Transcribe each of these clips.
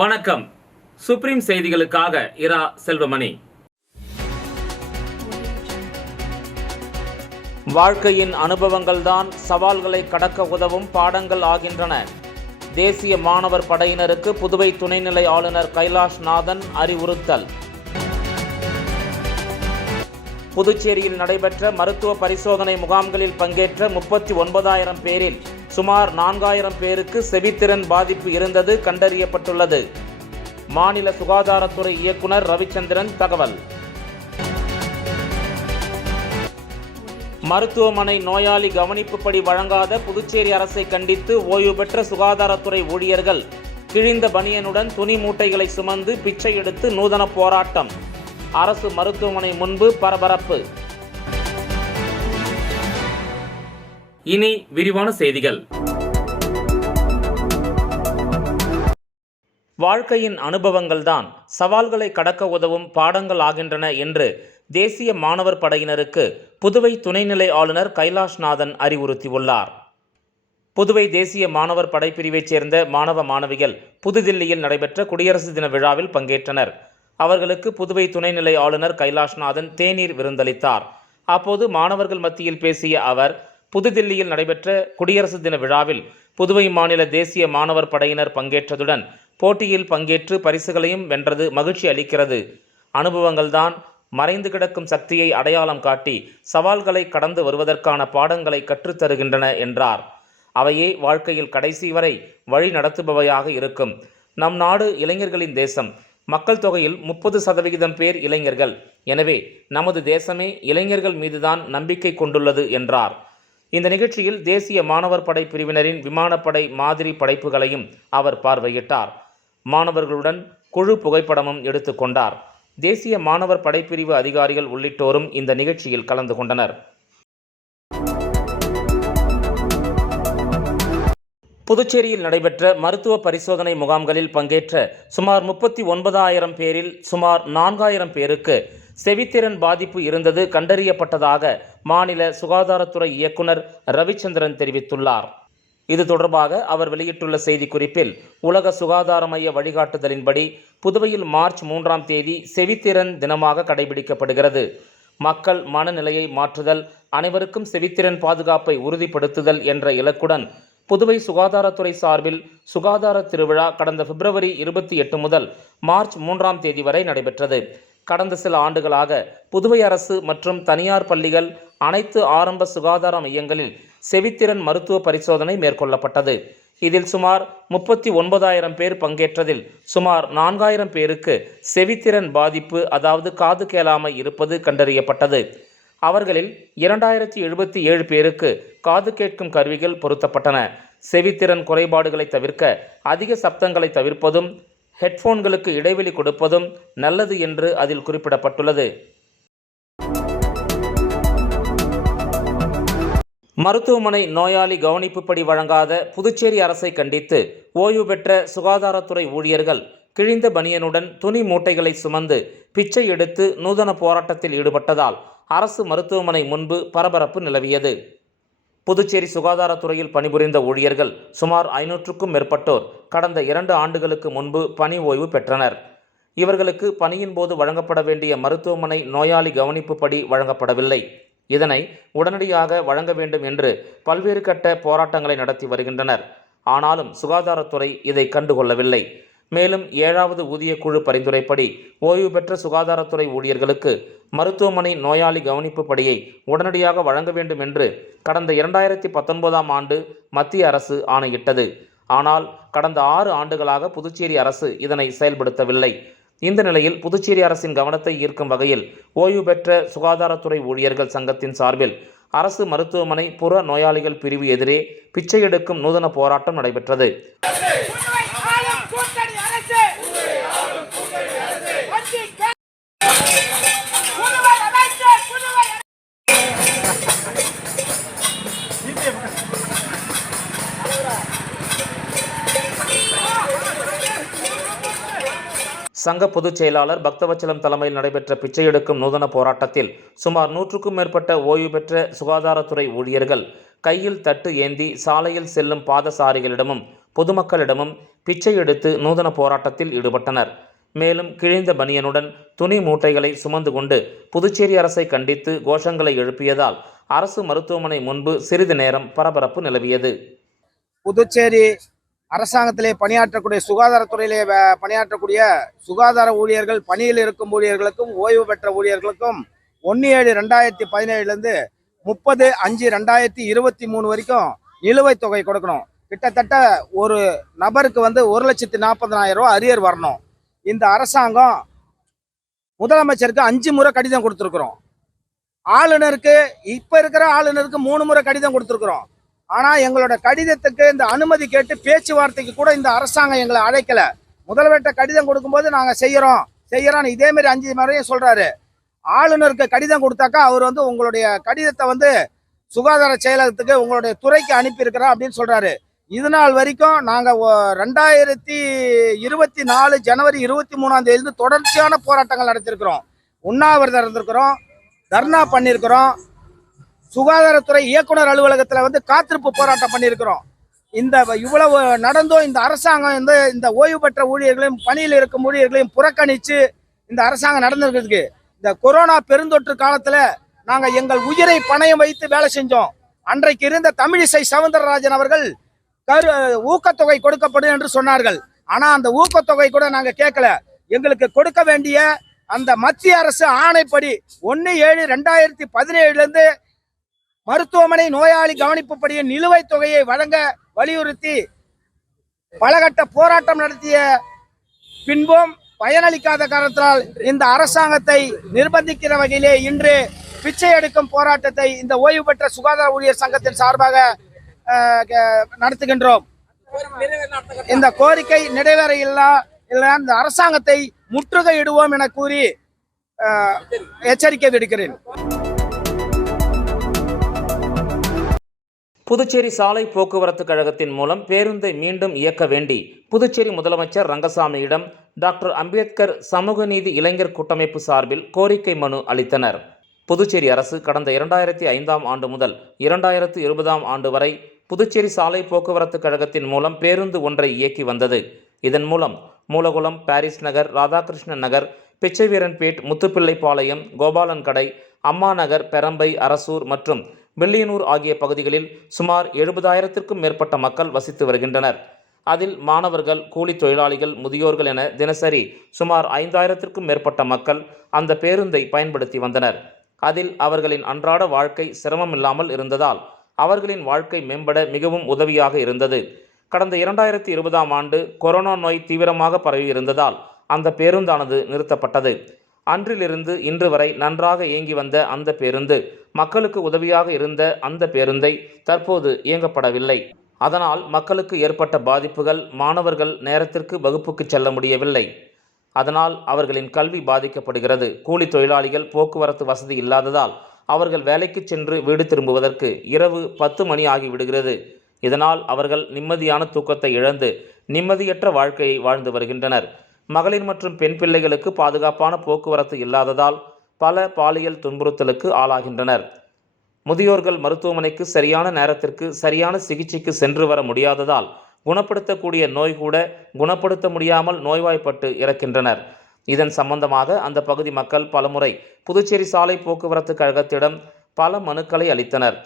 வணக்கம். சுப்ரீம் செய்திகளுக்காக இரா செல்வமணி. வாழ்க்கையின் அனுபவங்கள்தான் சவால்களை கடக்க உதவும் பாடங்கள் ஆகின்றன. தேசிய மாணவர் படையினருக்கு புதுவை துணைநிலை ஆளுநர் கைலாஷ்நாதன் அறிவுறுத்தல். புதுச்சேரியில் நடைபெற்ற மருத்துவ பரிசோதனை முகாம்களில் பங்கேற்ற 39,000 பேரில் சுமார் 4,000 பேருக்கு செவித்திறன் பாதிப்பு இருந்தது கண்டறியப்பட்டுள்ளது. மாநில சுகாதாரத்துறை இயக்குனர் ரவிச்சந்திரன் தகவல். மருத்துவமனை நோயாளி கவனிப்புப்படி வழங்காத புதுச்சேரி அரசை கண்டித்து ஓய்வு பெற்ற சுகாதாரத்துறை ஊழியர்கள் கிழிந்த பனியனுடன் துணி மூட்டைகளை சுமந்து பிச்சை எடுத்து நூதன போராட்டம். அரசு மருத்துவமனை முன்பு பரபரப்பு. இனி விரிவான செய்திகள். வாழ்க்கையின் அனுபவங்கள்தான் சவால்களை கடக்க உதவும் பாடங்கள் ஆகின்றன என்று தேசிய மாணவர் படையினருக்கு புதுவை துணைநிலை ஆளுநர் கைலாஷ்நாதன் அறிவுறுத்தியுள்ளார். புதுவை தேசிய மாணவர் படைப்பிரிவைச் சேர்ந்த மாணவ மாணவிகள் புதுதில்லியில் நடைபெற்ற குடியரசு தின விழாவில் பங்கேற்றனர். அவர்களுக்கு புதுவை துணைநிலை ஆளுநர் கைலாஷ்நாதன் தேநீர் விருந்தளித்தார். அப்போது மாணவர்கள் மத்தியில் பேசிய அவர், புதுதில்லியில் நடைபெற்ற குடியரசு தின விழாவில் புதுவை மாநில தேசிய மாணவர் படையினர் பங்கேற்றதுடன் போட்டியில் பங்கேற்று பரிசுகளையும் வென்றது மகிழ்ச்சி அளிக்கிறது. அனுபவங்கள்தான் மறைந்து கிடக்கும் சக்தியை அடையாளம் காட்டி சவால்களை கடந்து வருவதற்கான பாடங்களை கற்றுத்தருகின்றன என்றார். அவையே வாழ்க்கையில் கடைசி வரை வழி நடத்துபவையாக இருக்கும். நம் நாடு இளைஞர்களின் தேசம். மக்கள் தொகையில் 30% பேர் இளைஞர்கள். எனவே நமது தேசமே இளைஞர்கள் மீதுதான் நம்பிக்கை கொண்டுள்ளது என்றார். இந்த நிகழ்ச்சியில் தேசிய மாணவர் படை பிரிவினரின் விமானப்படை மாதிரி படைப்புகளையும் அவர் பார்வையிட்டார். மாணவர்களுடன் குழு புகைப்படமும் எடுத்துக்கொண்டார். தேசிய மாணவர் படைப்பிரிவு அதிகாரிகள் உள்ளிட்டோரும் இந்த நிகழ்ச்சியில் கலந்து கொண்டனர். புதுச்சேரியில் நடைபெற்ற மருத்துவ பரிசோதனை முகாம்களில் பங்கேற்ற சுமார் 39,000 பேரில் சுமார் 4,000 பேருக்கு செவித்திறன் பாதிப்பு இருந்தது கண்டறியப்பட்டதாக மாநில சுகாதாரத்துறை இயக்குனர் ரவிச்சந்திரன் தெரிவித்துள்ளார். இது தொடர்பாக அவர் வெளியிட்டுள்ள செய்திக்குறிப்பில், உலக சுகாதார மைய வழிகாட்டுதலின்படி புதுவையில் மார்ச் 3ஆம் தேதி செவித்திறன் தினமாக கடைபிடிக்கப்படுகிறது. மக்கள் மனநிலையை மாற்றுதல், அனைவருக்கும் செவித்திறன் பாதுகாப்பை உறுதிப்படுத்துதல் என்ற இலக்குடன் புதுவை சுகாதாரத்துறை சார்பில் சுகாதார திருவிழா கடந்த பிப்ரவரி 28 முதல் மார்ச் 3ஆம் தேதி வரை நடைபெற்றது. கடந்த சில ஆண்டுகளாக புதுவை அரசு மற்றும் தனியார் பள்ளிகள், அனைத்து ஆரம்ப சுகாதார மையங்களில் செவித்திறன் மருத்துவ பரிசோதனை மேற்கொள்ளப்பட்டது. இதில் சுமார் 39,000 பேர் பங்கேற்றதில் சுமார் 4,000 பேருக்கு செவித்திறன் பாதிப்பு, அதாவது காது கேளாமை இருப்பது கண்டறியப்பட்டது. அவர்களில் 2,077 பேருக்கு காது கேட்கும் கருவிகள் பொருத்தப்பட்டன. செவித்திறன் குறைபாடுகளை தவிர்க்க அதிக சப்தங்களை தவிர்ப்பதும் ஹெட்போன்களுக்கு இடைவெளி கொடுப்பதும் நல்லது என்று அதில் குறிப்பிடப்பட்டுள்ளது. மருத்துவமனை நோயாளி கவனிப்புப்படி வழங்காத புதுச்சேரி அரசை கண்டித்து ஓய்வு பெற்ற சுகாதாரத்துறை ஊழியர்கள் கிழிந்த பனியனுடன் துணி மூட்டைகளை சுமந்து பிச்சை எடுத்து நூதன போராட்டத்தில் ஈடுபட்டதால் அரசு மருத்துவமனை முன்பு பரபரப்பு நிலவியது. புதுச்சேரி சுகாதாரத்துறையில் பணிபுரிந்த ஊழியர்கள் சுமார் 500க்கும் மேற்பட்டோர் கடந்த 2 ஆண்டுகளுக்கு முன்பு பணி ஓய்வு பெற்றனர். இவர்களுக்கு பணியின் போது வழங்கப்பட வேண்டிய மருத்துவமனை நோயாளி கவனிப்புப்படி வழங்கப்படவில்லை. இதனை உடனடியாக வழங்க வேண்டும் என்று பல்வேறு கட்ட போராட்டங்களை நடத்தி வருகின்றனர். ஆனாலும் சுகாதாரத்துறை இதை கண்டுகொள்ளவில்லை. மேலும் 7வது ஊதியக்குழு பரிந்துரைப்படி ஓய்வு பெற்ற சுகாதாரத்துறை ஊழியர்களுக்கு மருத்துவமனை நோயாளி கவனிப்பு படியை உடனடியாக வழங்க வேண்டும் என்று கடந்த 2019ஆம் ஆண்டு மத்திய அரசு ஆணையிட்டது. ஆனால் கடந்த 6 ஆண்டுகளாக புதுச்சேரி அரசு இதனை செயல்படுத்தவில்லை. இந்த நிலையில் புதுச்சேரி அரசின் கவனத்தை ஈர்க்கும் வகையில் ஓய்வு பெற்ற சுகாதாரத்துறை ஊழியர்கள் சங்கத்தின் சார்பில் அரசு மருத்துவமனை புற நோயாளிகள் பிரிவு எதிரே பிச்சை எடுக்கும் நூதன போராட்டம் நடைபெற்றது. சங்க பொதுச் செயலாளர் பக்தவச்சலம் தலைமையில் நடைபெற்ற பிச்சை எடுக்கும் நூதன போராட்டத்தில் சுமார் 100க்கும் மேற்பட்ட ஓய்வு பெற்ற சுகாதாரத்துறை ஊழியர்கள் கையில் தட்டு ஏந்தி சாலையில் செல்லும் பாதசாரிகளிடமும் பொதுமக்களிடமும் பிச்சை எடுத்து நூதன போராட்டத்தில் ஈடுபட்டனர். மேலும் கிழிந்த பனியனுடன் துணி மூட்டைகளை சுமந்து கொண்டு புதுச்சேரி அரசை கண்டித்து கோஷங்களை எழுப்பியதால் அரசு மருத்துவமனை முன்பு சிறிது நேரம் பரபரப்பு நிலவியது. புதுச்சேரி அரசாங்கத்திலே பணியாற்றக்கூடிய சுகாதாரத்துறையிலே பணியாற்றக்கூடிய சுகாதார ஊழியர்கள், பணியில் இருக்கும் ஊழியர்களுக்கும் ஓய்வு பெற்ற ஊழியர்களுக்கும் 1/7/2017 30/5/2023 வரைக்கும் நிலுவைத் தொகை கொடுக்கணும். கிட்டத்தட்ட ஒரு நபருக்கு 1,40,40,000 ரூபா அரியர் வரணும். இந்த அரசாங்கம் முதலமைச்சருக்கு 5 முறை கடிதம் கொடுத்துருக்குறோம். ஆளுநருக்கு இப்ப இருக்கிற ஆளுநருக்கு 3 முறை கடிதம் கொடுத்துருக்குறோம். ஆனா எங்களோட கடிதத்துக்கு இந்த அனுமதி கேட்டு பேச்சுவார்த்தைக்கு கூட இந்த அரசாங்கம் எங்களை அழைக்கல. முதல்வர்கிட்ட கடிதம் கொடுக்கும்போது நாங்க செய்யறோம் இதே மாதிரி 5 முறையும் சொல்றாரு. ஆளுநருக்கு கடிதம் கொடுத்தாக்கா அவர் உங்களுடைய கடிதத்தை சுகாதார செயலகத்துக்கு உங்களுடைய துறைக்கு அனுப்பி இருக்கிறோம் அப்படின்னு சொல்றாரு. இது நாள் வரைக்கும் நாங்க 2024 ஜனவரி 23 தொடர்ச்சியான போராட்டங்கள் நடத்திருக்கிறோம். உண்ணாவிரதம் இருந்திருக்கிறோம், தர்ணா பண்ணியிருக்கிறோம், சுகாதாரத்துறை இயக்குனர் அலுவலகத்தில் காத்திருப்பு போராட்டம் பண்ணியிருக்கிறோம். இந்த இவ்வளவு நடந்தும் இந்த அரசாங்கம் இந்த ஓய்வு பெற்ற ஊழியர்களையும் பணியில் இருக்கும் ஊழியர்களையும் புறக்கணித்து இந்த அரசாங்கம் நடந்திருக்கிறதுக்கு இந்த கொரோனா பெருந்தொற்று காலத்தில் நாங்கள் எங்கள் உயிரை பணயம் வைத்து வேலை செஞ்சோம். அன்றைக்கு இருந்த தமிழிசை சவுந்தரராஜன் அவர்கள் ஊக்கத்தொகை கொடுக்கப்படும் என்று சொன்னார்கள். ஆனால் அந்த ஊக்கத்தொகை கூட நாங்கள் கேட்கல. எங்களுக்கு கொடுக்க வேண்டிய அந்த மத்திய அரசு ஆணைப்படி 1/7/2017 மருத்துவமனை நோயாளி கவனிப்புப்படிய நிலுவைத் தொகையை வழங்க வலியுறுத்தி பலகட்ட போராட்டம் நடத்திய பின்பும் பயனளிக்காத காரணத்தால் இந்த அரசாங்கத்தை நிர்பந்திக்கிற வகையிலே இன்று பிச்சை எடுக்கும் போராட்டத்தை இந்த ஓய்வு பெற்ற சுகாதார ஊழியர் சங்கத்தின் சார்பாக நடத்துகின்றோம். இந்த கோரிக்கை நிறைவேற இந்த அரசாங்கத்தை முற்றுகையிடுவோம் என கூறி எச்சரிக்கை விடுக்கிறேன். புதுச்சேரி சாலை போக்குவரத்து கழகத்தின் மூலம் பேருந்தை மீண்டும் இயக்க வேண்டி புதுச்சேரி முதலமைச்சர் ரங்கசாமியிடம் டாக்டர் அம்பேத்கர் சமூக நீதி இளைஞர் கூட்டமைப்பு சார்பில் கோரிக்கை மனு அளித்தனர். புதுச்சேரி அரசு கடந்த 2005ஆம் ஆண்டு முதல் 2020ஆம் ஆண்டு வரை புதுச்சேரி சாலை போக்குவரத்து கழகத்தின் மூலம் பேருந்து ஒன்றை இயக்கி வந்தது. இதன் மூலம் மூலகுளம், பாரிஸ் நகர், ராதாகிருஷ்ணன் நகர், பிச்சைவீரன்பேட், முத்துப்பிள்ளைப்பாளையம், கோபாலன் கடை, அம்மா நகர், பெரம்பை, அரசூர் மற்றும் வில்லியனூர் ஆகிய பகுதிகளில் சுமார் 70,000க்கும் மேற்பட்ட மக்கள் வசித்து வருகின்றனர். அதில் மாணவர்கள், கூலி தொழிலாளிகள், முதியோர்கள் என தினசரி சுமார் 5,000க்கும் மேற்பட்ட மக்கள் அந்த பேருந்தை பயன்படுத்தி வந்தனர். அதில் அவர்களின் அன்றாட வாழ்க்கை சிரமமில்லாமல் இருந்ததால் அவர்களின் வாழ்க்கை மேம்பட மிகவும் உதவியாக இருந்தது. கடந்த 2020ஆம் ஆண்டு கொரோனா நோய் தீவிரமாக பரவி இருந்ததால் அந்த பேருந்தானது நிறுத்தப்பட்டது. அன்றிலிருந்து இன்று வரை நன்றாக இயங்கி வந்த அந்த பேருந்து, மக்களுக்கு உதவியாக இருந்த அந்த பேருந்தை தற்போது இயங்கப்படவில்லை. அதனால் மக்களுக்கு ஏற்பட்ட பாதிப்புகள், மாணவர்கள் நேரத்திற்கு வகுப்புக்கு செல்ல முடியவில்லை. அதனால் அவர்களின் கல்வி பாதிக்கப்படுகிறது. கூலி தொழிலாளிகள் போக்குவரத்து வசதி இல்லாததால் அவர்கள் வேலைக்கு சென்று வீடு திரும்புவதற்கு இரவு 10 மணி ஆகிவிடுகிறது. இதனால் அவர்கள் நிம்மதியான தூக்கத்தை இழந்து நிம்மதியற்ற வாழ்க்கையை வாழ்ந்து வருகின்றனர். மகளிர் மற்றும் பெண் பிள்ளைகளுக்கு பாதுகாப்பான போக்குவரத்து இல்லாததால் பல பாலியல் துன்புறுத்தலுக்கு ஆளாகின்றனர். முதியோர்கள் மருத்துவமனைக்கு சரியான நேரத்திற்கு சரியான சிகிச்சைக்கு சென்று வர முடியாததால் குணப்படுத்தக்கூடிய நோய் கூட குணப்படுத்த முடியாமல் நோய்வாய்ப்பட்டு இறக்கின்றனர். இதன் சம்பந்தமாக அந்த பகுதி மக்கள் பலமுறை புதுச்சேரி சாலை போக்குவரத்து கழகத்திடம் பல மனுக்களை அளித்தனர்.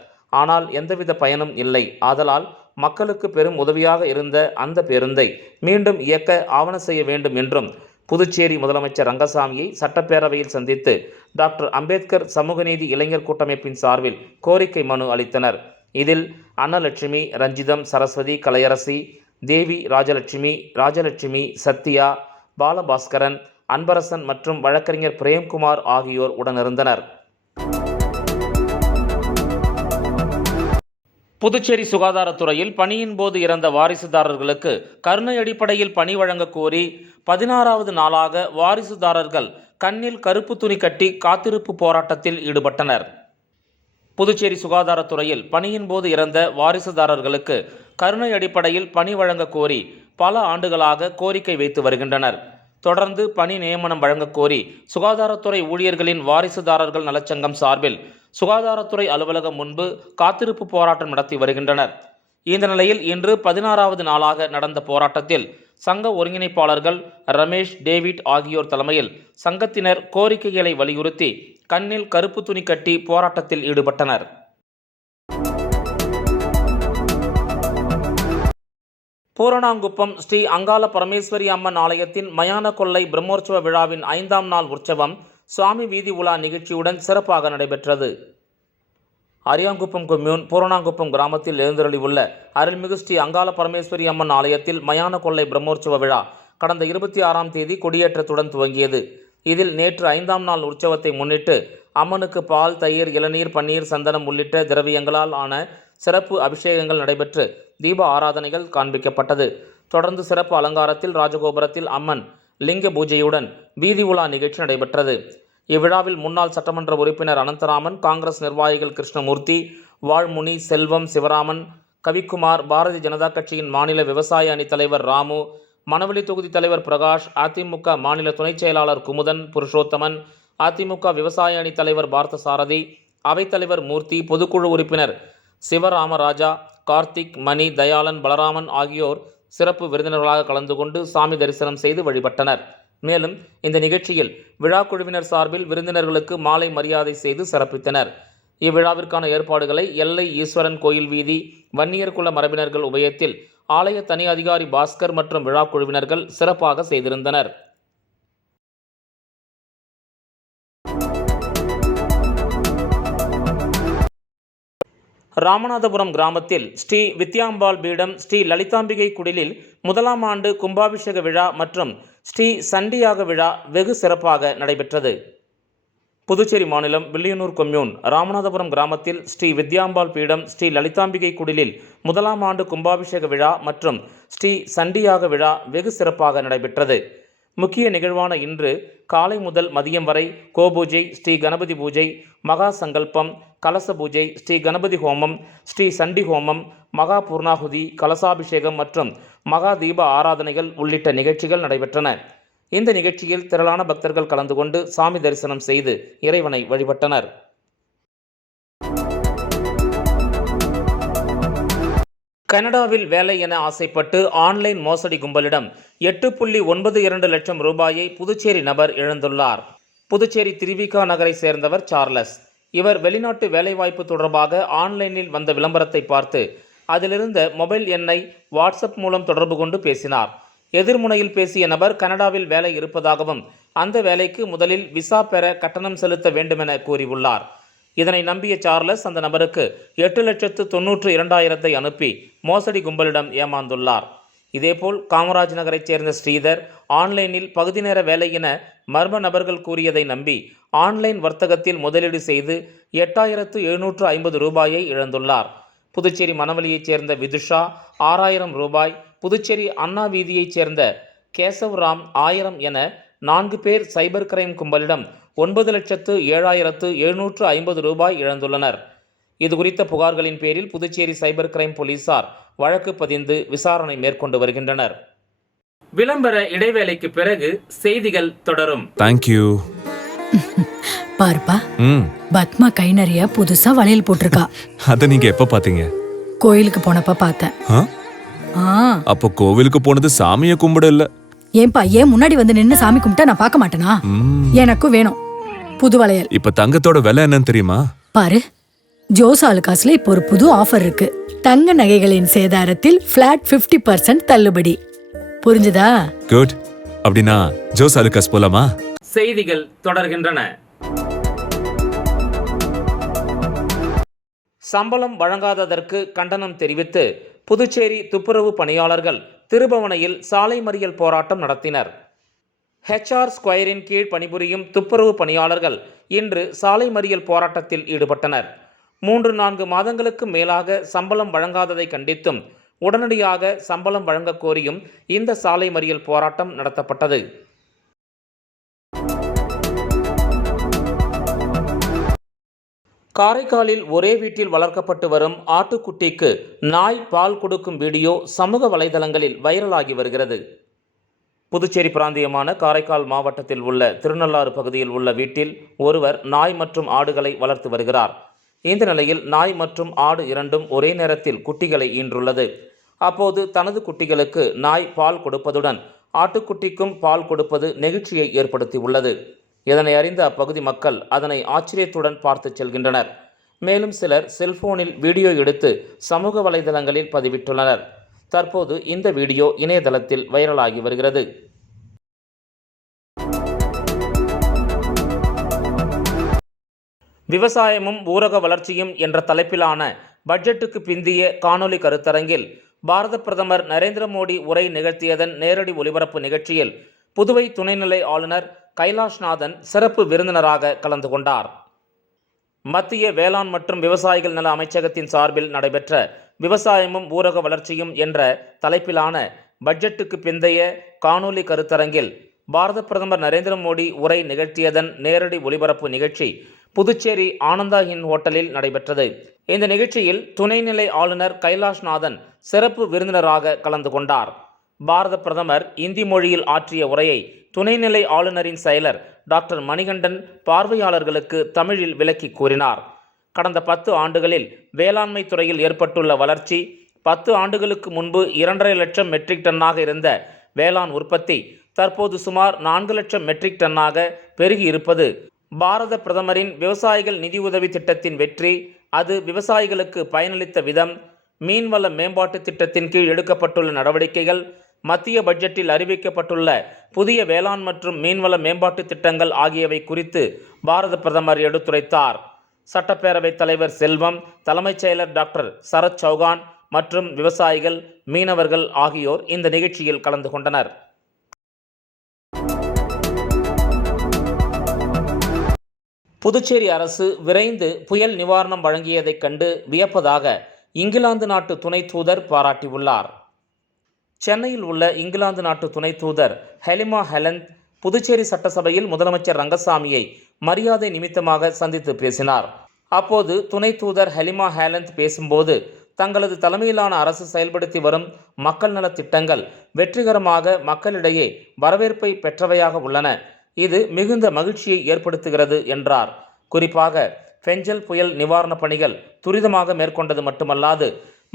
ஆனால் எந்தவித பயனும் இல்லை. ஆதலால் மக்களுக்கு பெரும் உதவியாக இருந்த அந்த பேருந்தை மீண்டும் இயக்க ஆவண செய்ய வேண்டும் என்றும் புதுச்சேரி முதலமைச்சர் ரங்கசாமியை சட்டப்பேரவையில் சந்தித்து டாக்டர் அம்பேத்கர் சமூக நீதி இளைஞர் கூட்டமைப்பின் சார்பில் கோரிக்கை மனு அளித்தனர். இதில் அன்னலட்சுமி, ரஞ்சிதம், சரஸ்வதி, கலையரசி, தேவி, ராஜலட்சுமி, சத்யா, பாலபாஸ்கரன், அன்பரசன் மற்றும் வழக்கறிஞர் பிரேம்குமார் ஆகியோர் உடனிருந்தனர். புதுச்சேரி சுகாதாரத்துறையில் பணியின் போது இறந்த வாரிசுதாரர்களுக்கு கருணை அடிப்படையில் பணி வழங்க கோரி 16வது நாளாக வாரிசுதாரர்கள் கண்ணில் கருப்பு துணி கட்டி காத்திருப்பு போராட்டத்தில் ஈடுபட்டனர். புதுச்சேரி சுகாதாரத்துறையில் பணியின் போது இறந்த வாரிசுதாரர்களுக்கு கருணை அடிப்படையில் பணி வழங்க கோரி பல ஆண்டுகளாக கோரிக்கை வைத்து வருகின்றனர். தொடர்ந்து பணி நியமனம் வழங்க கோரி சுகாதாரத்துறை ஊழியர்களின் வாரிசுதாரர்கள் நலச்சங்கம் சார்பில் சுகாதாரத்துறை அலுவலகம் முன்பு காத்திருப்பு போராட்டம் நடத்தி வருகின்றனர். இந்த நிலையில் இன்று 16வது நாளாக நடந்த போராட்டத்தில் சங்க ஒருங்கிணைப்பாளர்கள் ரமேஷ், டேவிட் ஆகியோர் தலைமையில் சங்கத்தினர் கோரிக்கைகளை வலியுறுத்தி கண்ணில் கருப்பு துணி கட்டி போராட்டத்தில் ஈடுபட்டனர். பூரணாங்குப்பம் ஸ்ரீ அங்காள பரமேஸ்வரி அம்மன் ஆலயத்தின் மயான கொள்ளை பிரம்மோற்சவ விழாவின் 5ஆம் நாள் உற்சவம் சுவாமி வீதி உலா நிகழ்ச்சியுடன் சிறப்பாக நடைபெற்றது. அரியாங்குப்பம் கொம்யூன் பூரணாங்குப்பம் கிராமத்தில் எழுந்தருளி உள்ள அருள்மிகு ஸ்ரீ அங்காள பரமேஸ்வரி அம்மன் ஆலயத்தில் மயான கொள்ளை பிரம்மோற்சவ விழா கடந்த 26ஆம் தேதி கொடியேற்றத்துடன் துவங்கியது. இதில் நேற்று 5ஆம் நாள் உற்சவத்தை முன்னிட்டு அம்மனுக்கு பால், தயிர், இளநீர், பன்னீர், சந்தனம் உள்ளிட்ட திரவியங்களால் ஆன சிறப்பு அபிஷேகங்கள் நடைபெற்று தீப ஆராதனைகள் காண்பிக்கப்பட்டது. தொடர்ந்து சிறப்பு அலங்காரத்தில் ராஜகோபுரத்தில் அம்மன் லிங்க பூஜையுடன் வீதி உலா நிகழ்ச்சி நடைபெற்றது. இவ்விழாவில் முன்னாள் சட்டமன்ற உறுப்பினர் அனந்தராமன், காங்கிரஸ் நிர்வாகிகள் கிருஷ்ணமூர்த்தி, வாழ்முனி, செல்வம், சிவராமன், கவிக்குமார், பாரதிய ஜனதா கட்சியின் மாநில விவசாய அணி தலைவர் ராமு, மணவெளி தொகுதி தலைவர் பிரகாஷ், அதிமுக மாநில துணைச் செயலாளர் குமுதன் புருஷோத்தமன், அதிமுக விவசாய அணி தலைவர் பார்த்தசாரதி, அவைத்தலைவர் மூர்த்தி, பொதுக்குழு உறுப்பினர் சிவராமராஜா, கார்த்திக், மணி, தயாளன், பலராமன் ஆகியோர் சிறப்பு விருந்தினர்களாக கலந்து கொண்டு சாமி தரிசனம் செய்து வழிபட்டனர். மேலும் இந்த நிகழ்ச்சியில் விழா குழுவினர் சார்பில் விருந்தினர்களுக்கு மாலை மரியாதை செய்து சிறப்பித்தனர். இவ்விழாவிற்கான ஏற்பாடுகளை எல்லை ஈஸ்வரன் கோயில் வீதி வன்னியர் குல மரபினர்கள் உபயத்தில் ஆலய தனி அதிகாரி பாஸ்கர் மற்றும் விழா குழுவினர்கள் சிறப்பாக செய்திருந்தனர். ராமநாதபுரம் கிராமத்தில் ஸ்ரீ வித்யாம்பாள் பீடம் ஸ்ரீ லலிதாம்பிகை குடிலில் 1ஆம் ஆண்டு கும்பாபிஷேக விழா மற்றும் ஸ்ரீ சண்டியாக விழா வெகு சிறப்பாக நடைபெற்றது. புதுச்சேரி மாநிலம் வில்லியனூர் கொம்யூன் ராமநாதபுரம் கிராமத்தில் ஸ்ரீ வித்யாம்பாள் பீடம் ஸ்ரீ லலிதாம்பிகை குடிலில் 1ஆம் ஆண்டு கும்பாபிஷேக விழா மற்றும் ஸ்ரீ சண்டியாக விழா வெகு சிறப்பாக நடைபெற்றது. முக்கிய நிகழ்வான இன்று காலை முதல் மதியம் வரை கோபூஜை, ஸ்ரீ கணபதி பூஜை, மகா சங்கல்பம், கலச பூஜை, ஸ்ரீ கணபதி ஹோமம், ஸ்ரீ சண்டி ஹோமம், மகா பூர்ணாகுதி, கலசாபிஷேகம் மற்றும் மகா தீப ஆராதனைகள் உள்ளிட்ட நிகழ்ச்சிகள் நடைபெற்றன. இந்த நிகழ்ச்சியில் திரளான பக்தர்கள் கலந்து கொண்டு சாமி தரிசனம் செய்து இறைவனை வழிபட்டனர். கனடாவில் வேலை என ஆசைப்பட்டு ஆன்லைன் மோசடி கும்பலிடம் 8.92 லட்சம் ரூபாயை புதுச்சேரி நபர் இழந்துள்ளார். புதுச்சேரி திருவிகா நகரை சேர்ந்தவர் சார்லஸ். இவர் வெளிநாட்டு வேலைவாய்ப்பு தொடர்பாக ஆன்லைனில் வந்த விளம்பரத்தை பார்த்து அதிலிருந்த மொபைல் எண்ணை வாட்ஸ்அப் மூலம் தொடர்பு கொண்டு பேசினார். எதிர்முனையில் பேசிய நபர் கனடாவில் வேலை இருப்பதாகவும் அந்த வேலைக்கு முதலில் விசா பெற கட்டணம் செலுத்த வேண்டுமென கூறியுள்ளார். இதனை நம்பிய சார்லஸ் அந்த நபருக்கு 8,92,200 அனுப்பி மோசடி கும்பலிடம் ஏமாந்துள்ளார். இதேபோல் காமராஜ் நகரைச் சேர்ந்த ஸ்ரீதர் ஆன்லைனில் பகுதி நேர வேலை என மர்ம நபர்கள் கூறியதை நம்பி ஆன்லைன் வர்த்தகத்தில் முதலீடு செய்து 8,750 ரூபாயை இழந்துள்ளார். புதுச்சேரி மணவெளியைச் சேர்ந்த விதுஷா 6,000 ரூபாய், புதுச்சேரி அண்ணா வீதியைச் சேர்ந்த கேசவ்ராம் 1000 என 4 பேர் சைபர் கிரைம் கும்பலிடம் 9,07,750 ரூபாய் இழந்துள்ளனர். இதுகுறித்த புகார்களின் பேரில் புதுச்சேரி சைபர் கிரைம் போலீசார் வழக்கு பதிந்து விசாரணை மேற்கொண்டு வருகின்றனர். விளம்பர இடைவேளைக்கு பிறகு செய்திகள் தொடரும். தேங்க்யூ. பாருப்பா, பத்மா கை நிறைய புதுசா வளையல் போட்டிருக்கா. அத நீங்க எப்ப பாத்தீங்க? கோயிலுக்கு போனப்ப பார்த்தேன். அப்போ கோவிலுக்கு போனது சாமியை கும்பிட இல்ல. ஏன்பா, ஏன் முன்னாடி வந்து நின்னு சாமி கும்பிட்டா நான் பார்க்க மாட்டேனா? எனக்கும் வேணும் புது வளையல். இப்ப தங்கத்தோட விலை என்னன்னு தெரியுமா? பாரு, ஜோஸ் ஆலுகாஸ்ல இப்போ ஒரு புது ஆஃபர் இருக்கு. தங்க நகைகளின் சேதாரத்தில் பிளாட் 50% தள்ளுபடி. புரிஞ்சுதா? குட். அப்படின்னா ஜோஸ் ஆலுகாஸ் போலாமா? செய்திகள் தொடர்கின்றன. சம்பளம் வழங்காததற்கு கண்டனம் தெரிவித்து புதுச்சேரி துப்புரவு பணியாளர்கள் திருபுவனையில் சாலை மறியல் போராட்டம் நடத்தினர். HR ஸ்கொயரின் கீழ் பணிபுரியும் துப்புரவு பணியாளர்கள் இன்று சாலை மறியல் போராட்டத்தில் ஈடுபட்டனர். 3-4 மாதங்களுக்கு மேலாக சம்பளம் வழங்காததை கண்டித்தும் உடனடியாக சம்பளம் வழங்கக் கோரியும் இந்த சாலை மறியல் போராட்டம் நடத்தப்பட்டது. காரைக்காலில் ஒரே வீட்டில் வளர்க்கப்பட்டு வரும் ஆட்டுக்குட்டிக்கு நாய் பால் கொடுக்கும் வீடியோ சமூக வலைதளங்களில் வைரலாகி வருகிறது. புதுச்சேரி பிராந்தியமான காரைக்கால் மாவட்டத்தில் உள்ள திருநள்ளாறு பகுதியில் உள்ள வீட்டில் ஒருவர் நாய் மற்றும் ஆடுகளை வளர்த்து வருகிறார். இந்த நிலையில் நாய் மற்றும் ஆடு இரண்டும் ஒரே நேரத்தில் குட்டிகளை ஈன்றுள்ளது. அப்போது தனது குட்டிகளுக்கு நாய் பால் கொடுப்பதுடன் ஆட்டுக்குட்டிக்கும் பால் கொடுப்பது நெகிழ்ச்சியை ஏற்படுத்தியுள்ளது. இதனை அறிந்த அப்பகுதி மக்கள் அதனை ஆச்சரியத்துடன் பார்த்து செல்கின்றனர். மேலும் சிலர் செல்போனில் வீடியோ எடுத்து சமூக வலைதளங்களில் பதிவிட்டுள்ளனர். தற்போது இந்த வீடியோ இணையதளத்தில் வைரலாகி வருகிறது. விவசாயமும் ஊரக வளர்ச்சியும் என்ற தலைப்பிலான பட்ஜெட்டுக்கு பிந்திய காணொலி கருத்தரங்கில் பாரத பிரதமர் நரேந்திர மோடி உரை நிகழ்த்தியதன் நேரடி ஒலிபரப்பு நிகழ்ச்சியில் புதுவை துணைநிலை ஆளுநர் கைலாஷ்நாதன் சிறப்பு விருந்தினராக கலந்து கொண்டார். மத்திய வேளாண் மற்றும் விவசாயிகள் நல அமைச்சகத்தின் சார்பில் நடைபெற்ற விவசாயமும் ஊரக வளர்ச்சியும் என்ற தலைப்பிலான பட்ஜெட்டுக்கு பிந்தைய காணொலி கருத்தரங்கில் பாரத பிரதமர் நரேந்திர மோடி உரை நிகழ்த்தியதன் நேரடி ஒலிபரப்பு நிகழ்ச்சி புதுச்சேரி ஆனந்தா இன் ஹோட்டலில் நடைபெற்றது. இந்த நிகழ்ச்சியில் துணைநிலை ஆளுநர் கைலாஷ்நாதன் சிறப்பு விருந்தினராக கலந்து கொண்டார். பாரத பிரதமர் இந்தி மொழியில் ஆற்றிய உரையை துணைநிலை ஆளுநரின் செயலர் டாக்டர் மணிகண்டன் பார்வையாளர்களுக்கு தமிழில் விளக்கி கூறினார். கடந்த 10 ஆண்டுகளில் வேளாண்மை துறையில் ஏற்பட்டுள்ள வளர்ச்சி, 10 ஆண்டுகளுக்கு முன்பு 2.5 லட்சம் மெட்ரிக் டன்னாக இருந்த வேளாண் உற்பத்தி தற்போது சுமார் 4 லட்சம் மெட்ரிக் டன்னாக பெருகி இருப்பது பாரத பிரதமரின் விவசாயிகள் நிதியுதவி திட்டத்தின் வெற்றி, அது விவசாயிகளுக்கு பயனளித்த விதம், மீன்வள மேம்பாட்டு திட்டத்தின் கீழ் எடுக்கப்பட்டுள்ள நடவடிக்கைகள், மத்திய பட்ஜெட்டில் அறிவிக்கப்பட்டுள்ள புதிய வேளாண் மற்றும் மீன்வள மேம்பாட்டு திட்டங்கள் ஆகியவை குறித்து பாரத பிரதமர் எடுத்துரைத்தார். சட்டப்பேரவைத் தலைவர் செல்வம், தலைமைச் செயலர் டாக்டர் சரத் சௌகான் மற்றும் விவசாயிகள், மீனவர்கள் ஆகியோர் இந்த நிகழ்ச்சியில் கலந்து கொண்டனர். புதுச்சேரி அரசு விரைந்து புயல் நிவாரணம் வழங்கியதைக் கண்டு வியப்பதாக இங்கிலாந்து நாட்டு துணை தூதர் பாராட்டியுள்ளார். சென்னையில் உள்ள இங்கிலாந்து நாட்டு துணை தூதர் ஹெலிமா ஹெலந்த் புதுச்சேரி சட்டசபையில் முதலமைச்சர் ரங்கசாமியை மரியாதை நிமித்தமாக சந்தித்து பேசினார். அப்போது துணை தூதர் ஹெலிமா ஹேலந்த் பேசும்போது, தங்களது தலைமையிலான அரசு செயல்படுத்தி வரும் மக்கள் நலத் திட்டங்கள் வெற்றிகரமாக மக்களிடையே வரவேற்பை பெற்றவையாக உள்ளன. இது மிகுந்த மகிழ்ச்சியை ஏற்படுத்துகிறது என்றார். குறிப்பாக பெஞ்சல் புயல் நிவாரணப் பணிகள் துரிதமாக மேற்கொண்டது மட்டுமல்லாது,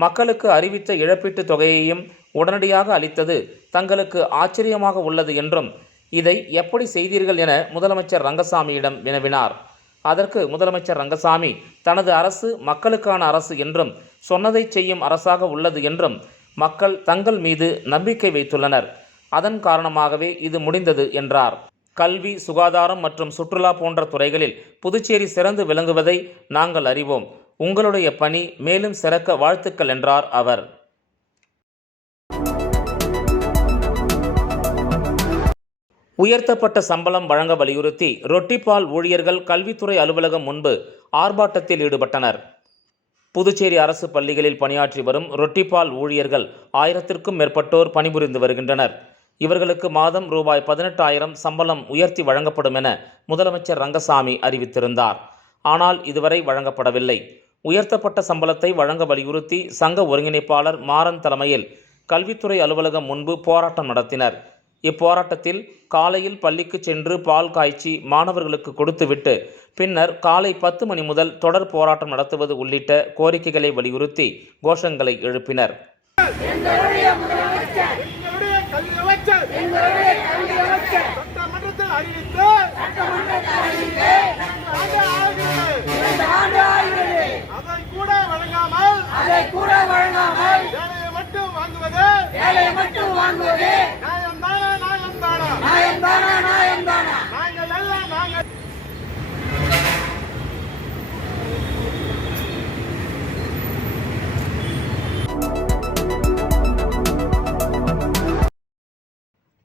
மக்களுக்கு அறிவித்த இழப்பீட்டுத் தொகையையும் உடனடியாக அளித்தது தங்களுக்கு ஆச்சரியமாக உள்ளது என்றும், இதை எப்படி செய்தீர்கள் என முதலமைச்சர் ரங்கசாமியிடம் வினவினார். அதற்கு முதலமைச்சர் ரங்கசாமி தனது அரசு மக்களுக்கான அரசு என்றும், சொன்னதை செய்யும் அரசாக உள்ளது என்றும், மக்கள் தங்கள் மீது நம்பிக்கை வைத்துள்ளனர், அதன் காரணமாகவே இது முடிந்தது என்றார். கல்வி, சுகாதாரம் மற்றும் சுற்றுலா போன்ற துறைகளில் புதுச்சேரி சிறந்து விளங்குவதை நாங்கள் அறிவோம். உங்களுடைய பணி மேலும் சிறக்க வாழ்த்துக்கள் என்றார் அவர். உயர்த்தப்பட்ட சம்பளம் வழங்க வலியுறுத்தி ரொட்டிப்பால் ஊழியர்கள் கல்வித்துறை அலுவலகம் முன்பு ஆர்ப்பாட்டத்தில் ஈடுபட்டனர். புதுச்சேரி அரசு பள்ளிகளில் பணியாற்றி வரும் ரொட்டிப்பால் ஊழியர்கள் 1000க்கும் மேற்பட்டோர் பணிபுரிந்து வருகின்றனர். இவர்களுக்கு மாதம் ரூபாய் 18,000 சம்பளம் உயர்த்தி வழங்கப்படும் என முதலமைச்சர் ரங்கசாமி அறிவித்திருந்தார். ஆனால் இதுவரை வழங்கப்படவில்லை. உயர்த்தப்பட்ட சம்பளத்தை வழங்க வலியுறுத்தி சங்க ஒருங்கிணைப்பாளர் மாறன் தலைமையில் கல்வித்துறை அலுவலகம் முன்பு போராட்டம் நடத்தினர். இப்போராட்டத்தில் காலையில் பள்ளிக்கு சென்று பால் காய்ச்சி மாணவர்களுக்கு கொடுத்துவிட்டு பின்னர் காலை 10 மணி முதல் தொடர் போராட்டம் நடத்துவது உள்ளிட்ட கோரிக்கைகளை வலியுறுத்தி கோஷங்களை எழுப்பினர்.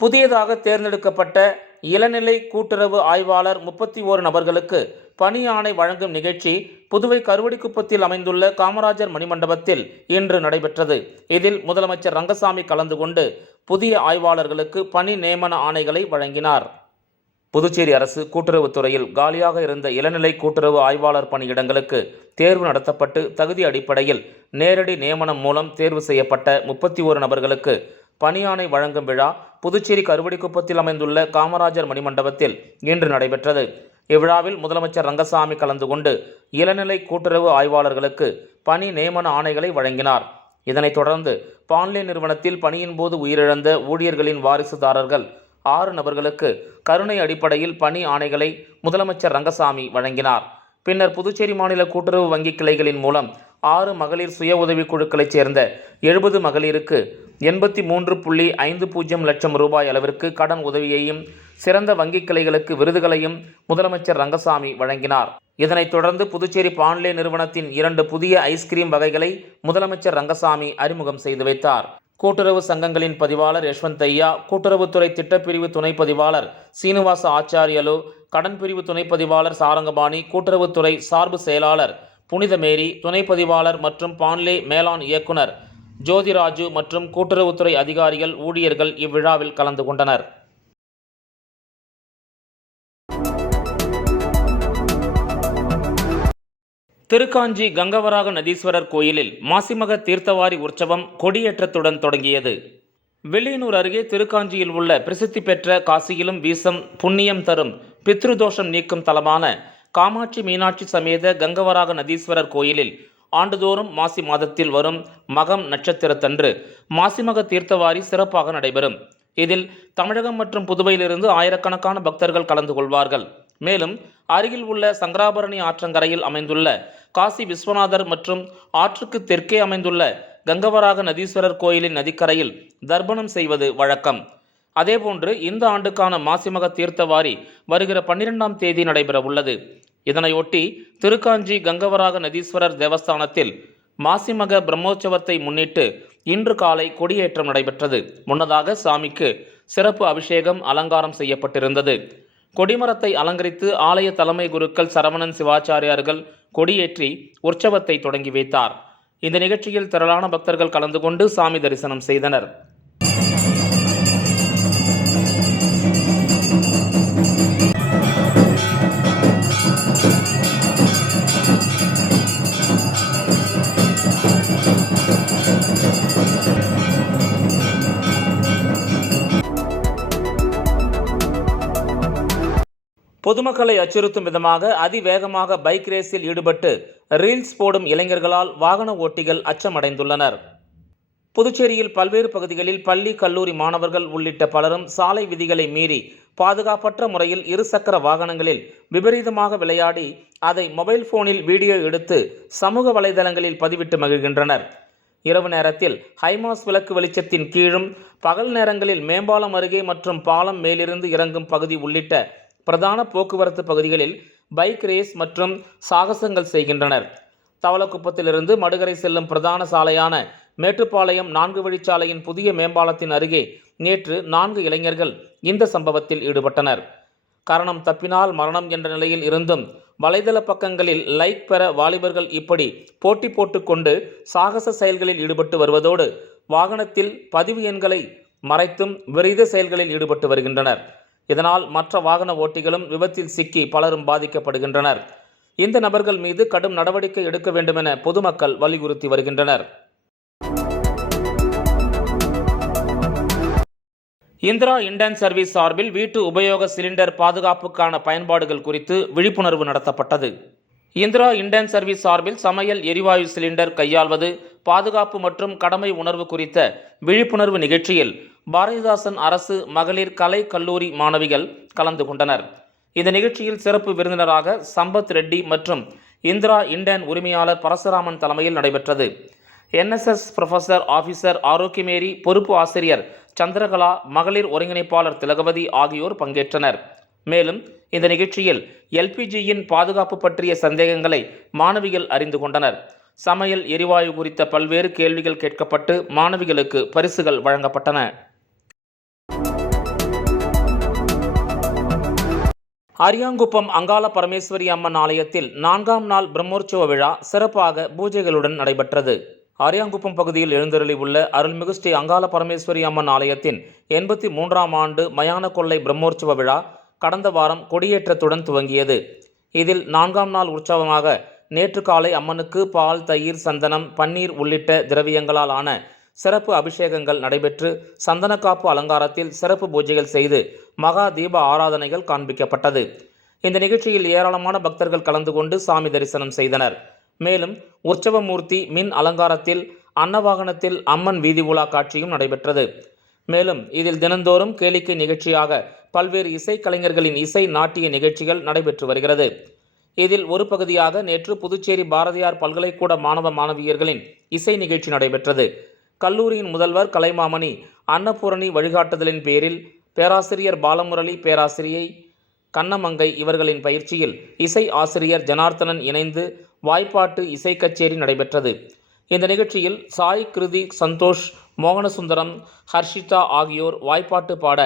புதியதாக தேர்ந்தெடுக்கப்பட்ட இளநிலை கூட்டுறவு ஆய்வாளர் 31 நபர்களுக்கு பணி ஆணை வழங்கும் நிகழ்ச்சி புதுவை கருவடிக்குப்பத்தில் அமைந்துள்ள காமராஜர் மணிமண்டபத்தில் இன்று நடைபெற்றது. இதில் முதலமைச்சர் ரங்கசாமி கலந்து கொண்டு புதிய ஆய்வாளர்களுக்கு பணி நியமன ஆணைகளை வழங்கினார். புதுச்சேரி அரசு கூட்டுறவுத்துறையில் காலியாக இருந்த இளநிலை கூட்டுறவு ஆய்வாளர் பணியிடங்களுக்கு தேர்வு நடத்தப்பட்டு தகுதி அடிப்படையில் நேரடி நியமனம் மூலம் தேர்வு செய்யப்பட்ட 31 நபர்களுக்கு பணியாணை வழங்கும் விழா புதுச்சேரி கருவடிக்குப்பத்தில் அமைந்துள்ள காமராஜர் மணிமண்டபத்தில் இன்று நடைபெற்றது. இவ்விழாவில் முதலமைச்சர் ரங்கசாமி கலந்து கொண்டு இளநிலை கூட்டுறவு ஆய்வாளர்களுக்கு பணி நியமன ஆணைகளை வழங்கினார். இதனைத் தொடர்ந்து பான்லே நிறுவனத்தில் பணியின் போது உயிரிழந்த ஊழியர்களின் வாரிசுதாரர்கள் 6 நபர்களுக்கு கருணை அடிப்படையில் பணி ஆணைகளை முதலமைச்சர் ரங்கசாமி வழங்கினார். பின்னர் புதுச்சேரி மாநில கூட்டுறவு வங்கி கிளைகளின் மூலம் 6 மகளிர் சுய உதவி குழுக்களைச் சேர்ந்த 70 மகளிருக்கு 83.50 லட்சம் ரூபாய் அளவிற்கு கடன் உதவியையும் சிறந்த வங்கி கிளைகளுக்கு விருதுகளையும் முதலமைச்சர் ரங்கசாமி வழங்கினார். இதனைத் தொடர்ந்து புதுச்சேரி பான்லே நிறுவனத்தின் 2 புதிய ஐஸ்கிரீம் வகைகளை முதலமைச்சர் ரங்கசாமி அறிமுகம் செய்து வைத்தார். கூட்டுறவு சங்கங்களின் பதிவாளர் யஷ்வந்தையா, கூட்டுறவுத்துறை திட்டப்பிரிவு துணை பதிவாளர் சீனிவாச ஆச்சாரியலு, கடன் பிரிவு துணை பதிவாளர் சாரங்கபாணி, கூட்டுறவுத்துறை சார்பு செயலாளர் புனிதமேரி, துணை பதிவாளர் மற்றும் பான்லே மேலாண் இயக்குனர் ஜோதிராஜு மற்றும் கூட்டுறவுத்துறை அதிகாரிகள், ஊழியர்கள் இவ்விழாவில் கலந்து கொண்டனர். திருக்காஞ்சி கங்கவராக நதீஸ்வரர் கோயிலில் மாசிமக தீர்த்தவாரி உற்சவம் கொடியேற்றத்துடன் தொடங்கியது. வெள்ளியனூர் அருகே திருக்காஞ்சியில் உள்ள பிரசித்தி பெற்ற காசியிலும் வீசம் புண்ணியம் தரும் பித்ருதோஷம் நீக்கும் தலமான காமாட்சி மீனாட்சி சமேத கங்கவராக நதீஸ்வரர் கோயிலில் ஆண்டுதோறும் மாசி மாதத்தில் வரும் மகம் நட்சத்திரத்தன்று மாசிமக தீர்த்தவாரி சிறப்பாக நடைபெறும். இதில் தமிழகம் மற்றும் புதுவையிலிருந்து ஆயிரக்கணக்கான பக்தர்கள் கலந்து கொள்வார்கள். மேலும் அருகில் உள்ள சங்கராபரணி ஆற்றங்கரையில் அமைந்துள்ள காசி விஸ்வநாதர் மற்றும் ஆற்றுக்கு தெற்கே அமைந்துள்ள கங்கவராக நதீஸ்வரர் கோயிலின் நதிக்கரையில் தர்ப்பணம் செய்வது வழக்கம். அதேபோன்று இந்த ஆண்டுக்கான மாசிமக தீர்த்தவாரி வருகிற 12ஆம் தேதி நடைபெற உள்ளது. இதனையொட்டி திருக்காஞ்சி கங்கவராக நதீஸ்வரர் தேவஸ்தானத்தில் மாசிமக பிரம்மோற்சவத்தை முன்னிட்டு இன்று காலை கொடியேற்றம் நடைபெற்றது. முன்னதாக சாமிக்கு சிறப்பு அபிஷேகம் அலங்காரம் செய்யப்பட்டிருந்தது. கொடிமரத்தை அலங்கரித்து ஆலய தலைமை குருக்கள் சரவணன் சிவாச்சாரியார்கள் கொடியேற்றி உற்சவத்தை தொடங்கி வைத்தார். இந்த நிகழ்ச்சியில் திரளான பக்தர்கள் கலந்து கொண்டு சாமி தரிசனம் செய்தனர். பொதுமக்களை அச்சுறுத்தும் விதமாக அதிவேகமாக பைக் ரேஸில் ஈடுபட்டு ரீல்ஸ் போடும் இளைஞர்களால் வாகன ஓட்டிகள் அச்சமடைந்துள்ளனர். புதுச்சேரியில் பல்வேறு பகுதிகளில் பள்ளி கல்லூரி மாணவர்கள் உள்ளிட்ட பலரும் சாலை விதிகளை மீறி பாதுகாப்பற்ற முறையில் இருசக்கர வாகனங்களில் விபரீதமாக விளையாடி அதை மொபைல் போனில் வீடியோ எடுத்து சமூக வலைதளங்களில் பதிவிட்டு மகிழ்கின்றனர். இரவு நேரத்தில் ஹைமாஸ் விளக்கு வெளிச்சத்தின் கீழும் பகல் நேரங்களில் மேம்பாலம் அருகே மற்றும் பாலம் மேலிருந்து இறங்கும் பகுதி உள்ளிட்ட பிரதான போக்குவரத்து பகுதிகளில் பைக் ரேஸ் மற்றும் சாகசங்கள் செய்கின்றனர். தவளக்குப்பத்திலிருந்து மடுகரை செல்லும் பிரதான சாலையான மேட்டுப்பாளையம் 4 வழிச்சாலையின் புதிய மேம்பாலத்தின் அருகே நேற்று 4 இளைஞர்கள் இந்த சம்பவத்தில் ஈடுபட்டனர். காரணம் தப்பினால் மரணம் என்ற நிலையில் இருந்தும் வலைதள பக்கங்களில் லைக் பெற வாலிபர்கள் இப்படி போட்டி போட்டுக்கொண்டு சாகச செயல்களில் ஈடுபட்டு வருவதோடு வாகனத்தில் பதிவு எண்களை மறைத்தும் விபரீத செயல்களில் ஈடுபட்டு வருகின்றனர். இதனால் மற்ற வாகன ஓட்டிகளும் விபத்தில் சிக்கி பலரும் பாதிக்கப்படுகின்றனர். இந்த நபர்கள் மீது கடும் நடவடிக்கை எடுக்க வேண்டும் என பொதுமக்கள் வலியுறுத்தி வருகின்றனர். இந்திரா இண்டேன் சர்வீஸ் சார்பில் வீட்டு உபயோக சிலிண்டர் பாதுகாப்புக்கான பயன்பாடுகள் குறித்து விழிப்புணர்வு நடத்தப்பட்டது. இந்திரா இண்டேன் சர்வீஸ் சார்பில் சமையல் எரிவாயு சிலிண்டர் கையாள்வது, பாதுகாப்பு மற்றும் கடமை உணர்வு குறித்த விழிப்புணர்வு நிகழ்ச்சியில் பாரதிதாசன் அரசு மகளிர் கலை கல்லூரி மாணவிகள் கலந்து கொண்டனர். இந்த நிகழ்ச்சியில் சிறப்பு விருந்தினராக சம்பத் ரெட்டி மற்றும் இந்திரா இண்டேன் உரிமையாளர் பரசுராமன் தலைமையில் நடைபெற்றது. NSS ப்ரொஃபசர் ஆஃபீஸர் ஆரோக்கியமேரி, பொறுப்பு ஆசிரியர் சந்திரகலா, மகளிர் ஒருங்கிணைப்பாளர் திலகவதி ஆகியோர் பங்கேற்றனர். மேலும் இந்த நிகழ்ச்சியில் LPGயின் பாதுகாப்பு பற்றிய சந்தேகங்களை மாணவிகள் அறிந்து கொண்டனர். சமையல் எரிவாயு குறித்த பல்வேறு கேள்விகள் கேட்கப்பட்டு மாணவிகளுக்கு பரிசுகள் வழங்கப்பட்டன. அரியாங்குப்பம் அங்காள பரமேஸ்வரி அம்மன் ஆலயத்தில் 4ஆம் நாள் பிரம்மோற்சவ விழா சிறப்பாக பூஜைகளுடன் நடைபெற்றது. அரியாங்குப்பம் பகுதியில் எழுந்தருளி உள்ள அருள்மிகு ஸ்ரீ அங்காள பரமேஸ்வரி அம்மன் ஆலயத்தின் 83ஆம் ஆண்டு மயான கொள்ளை பிரம்மோற்சவ விழா கடந்த வாரம் கொடியேற்றத்துடன் துவங்கியது. இதில் 4ஆம் நாள் உற்சவமாக நேற்று காலை அம்மனுக்கு பால், தயிர், சந்தனம், பன்னீர் உள்ளிட்ட திரவியங்களால் ஆன சிறப்பு அபிஷேகங்கள் நடைபெற்று சந்தனக்காப்பு அலங்காரத்தில் சிறப்பு பூஜைகள் செய்து மகா தீப ஆராதனைகள் காண்பிக்கப்பட்டது. இந்த நிகழ்ச்சியில் ஏராளமான பக்தர்கள் கலந்து கொண்டு சாமி தரிசனம் செய்தனர். மேலும் உற்சவமூர்த்தி மின் அலங்காரத்தில் அன்னவாகனத்தில் அம்மன் வீதி உலா காட்சியும் நடைபெற்றது. மேலும் இதில் தினந்தோறும் கேளிக்கை நிகழ்ச்சியாக பல்வேறு இசைக்கலைஞர்களின் இசை நாட்டிய நிகழ்ச்சிகள் நடைபெற்று வருகிறது. இதில் ஒரு பகுதியாக நேற்று புதுச்சேரி பாரதியார் பல்கலைக்கூட மாணவ மாணவியர்களின் இசை நிகழ்ச்சி நடைபெற்றது. கல்லூரியின் முதல்வர் கலைமாமணி அன்னபூரணி வழிகாட்டுதலின் பேரில் பேராசிரியர் பாலமுரளி, பேராசிரியை கண்ணமங்கை இவர்களின் பயிற்சியில் இசை ஆசிரியர் ஜனார்த்தனன் இணைந்து வாய்ப்பாட்டு இசை கச்சேரி நடைபெற்றது. இந்த நிகழ்ச்சியில் சாய், கிருதி, சந்தோஷ், மோகனசுந்தரம், ஹர்ஷிதா ஆகியோர் வாய்ப்பாட்டு பாட,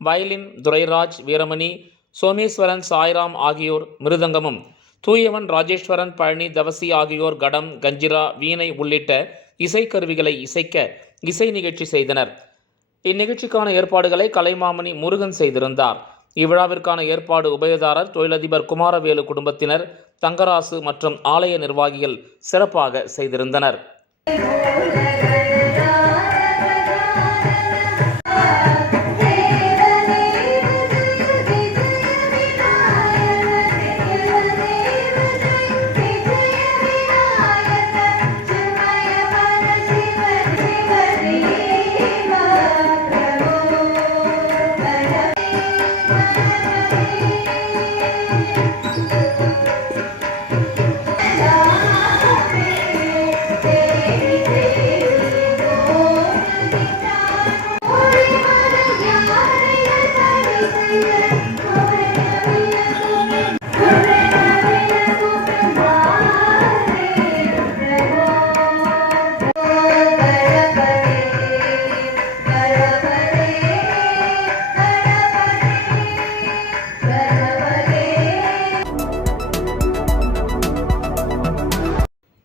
வயலின் துரைராஜ், வீரமணி, சோமேஸ்வரன், சாய்ராம் ஆகியோர் மிருதங்கமும், தூயவன், ராஜேஸ்வரன், பழனி, தவசி ஆகியோர் கடம், கஞ்சிரா, வீணை உள்ளிட்ட இசைக்கருவிகளை இசைக்க இசை நிகழ்ச்சி செய்தனர். இந்நிகழ்ச்சிக்கான ஏற்பாடுகளை கலைமாமணி முருகன் செய்திருந்தார். இவ்விழாவிற்கான ஏற்பாடு உபயதாரர் தொழிலதிபர் குமாரவேலு குடும்பத்தினர், தங்கராசு மற்றும் ஆலய நிர்வாகிகள் சிறப்பாக செய்திருந்தனர்.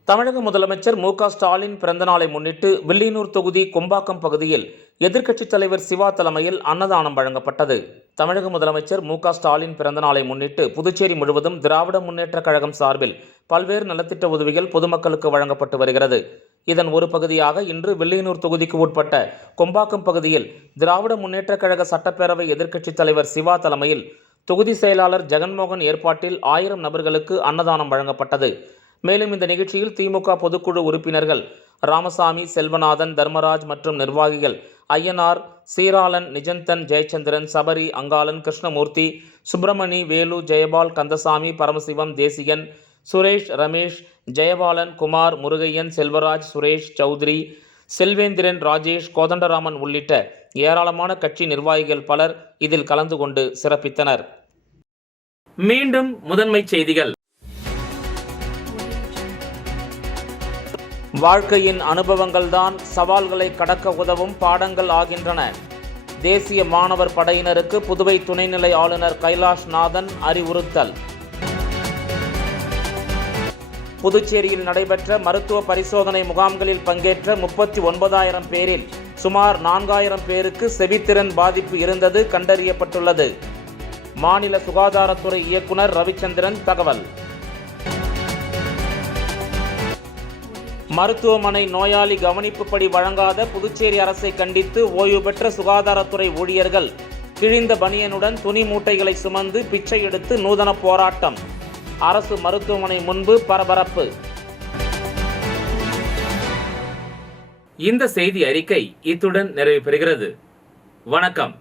தமிழக முதலமைச்சர் மு.க. ஸ்டாலின் பிறந்தநாளை முன்னிட்டு வில்லியனூர் தொகுதி கொம்பாக்கம் பகுதியில் எதிர்க்கட்சித் தலைவர் சிவா தலைமையில் அன்னதானம் வழங்கப்பட்டது. தமிழக முதலமைச்சர் மு.க. ஸ்டாலின் பிறந்தநாளை முன்னிட்டு புதுச்சேரி முழுவதும் திராவிட முன்னேற்றக் கழகம் சார்பில் பல்வேறு நலத்திட்ட உதவிகள் பொதுமக்களுக்கு வழங்கப்பட்டு வருகிறது. இதன் ஒரு பகுதியாக இன்று வில்லியனூர் தொகுதிக்கு உட்பட்ட கொம்பாக்கம் பகுதியில் திராவிட முன்னேற்றக் கழக சட்டப்பேரவை எதிர்க்கட்சித் தலைவர் சிவா தலைமையில் தொகுதி செயலாளர் ஜெகன்மோகன் ஏற்பாட்டில் 1000 நபர்களுக்கு அன்னதானம் வழங்கப்பட்டது. மேலும் இந்த நிகழ்ச்சியில் திமுக பொதுக்குழு உறுப்பினர்கள் ராமசாமி, செல்வநாதன், தர்மராஜ் மற்றும் நிர்வாகிகள் ஐயனார், சீராளன், நிஜந்தன், ஜெயச்சந்திரன், சபரி, அங்காளன், கிருஷ்ணமூர்த்தி, சுப்பிரமணி, வேலு, ஜெயபால், கந்தசாமி, பரமசிவம், தேசிகன், சுரேஷ், ரமேஷ், ஜெயபாலன், குமார், முருகையன், செல்வராஜ், சுரேஷ், சௌத்ரி, செல்வேந்திரன், ராஜேஷ், கோதண்டராமன் உள்ளிட்ட ஏராளமான கட்சி நிர்வாகிகள் பலர் இதில் கலந்து கொண்டு சிறப்பித்தனர். மீண்டும் முதன்மை செய்திகள். வாழ்க்கையின் அனுபவங்கள்தான் சவால்களை கடக்க உதவும் பாடங்கள் ஆகின்றன. தேசிய மாணவர் படையினருக்கு புதுவை துணைநிலை ஆளுநர் கைலாஷ் நாதன் அறிவுறுத்தல். புதுச்சேரியில் நடைபெற்ற மருத்துவ பரிசோதனை முகாம்களில் பங்கேற்ற 39,000 பேரில் சுமார் 4,000 பேருக்கு செவித்திறன் பாதிப்பு இருந்தது கண்டறியப்பட்டுள்ளது. மாநில சுகாதாரத்துறை இயக்குனர் ரவிச்சந்திரன் தகவல். மருத்துவமனை நோயாளி கவனிப்புப்படி வழங்காத புதுச்சேரி அரசை கண்டித்து ஓய்வு பெற்ற சுகாதாரத்துறை ஊழியர்கள் கிழிந்த பனியனுடன் துணி மூட்டைகளை சுமந்து பிச்சை எடுத்து நூதன போராட்டம். அரசு மருத்துவமனை முன்பு பரபரப்பு. இந்த செய்தி அறிக்கை இத்துடன் நிறைவு பெறுகிறது. வணக்கம்.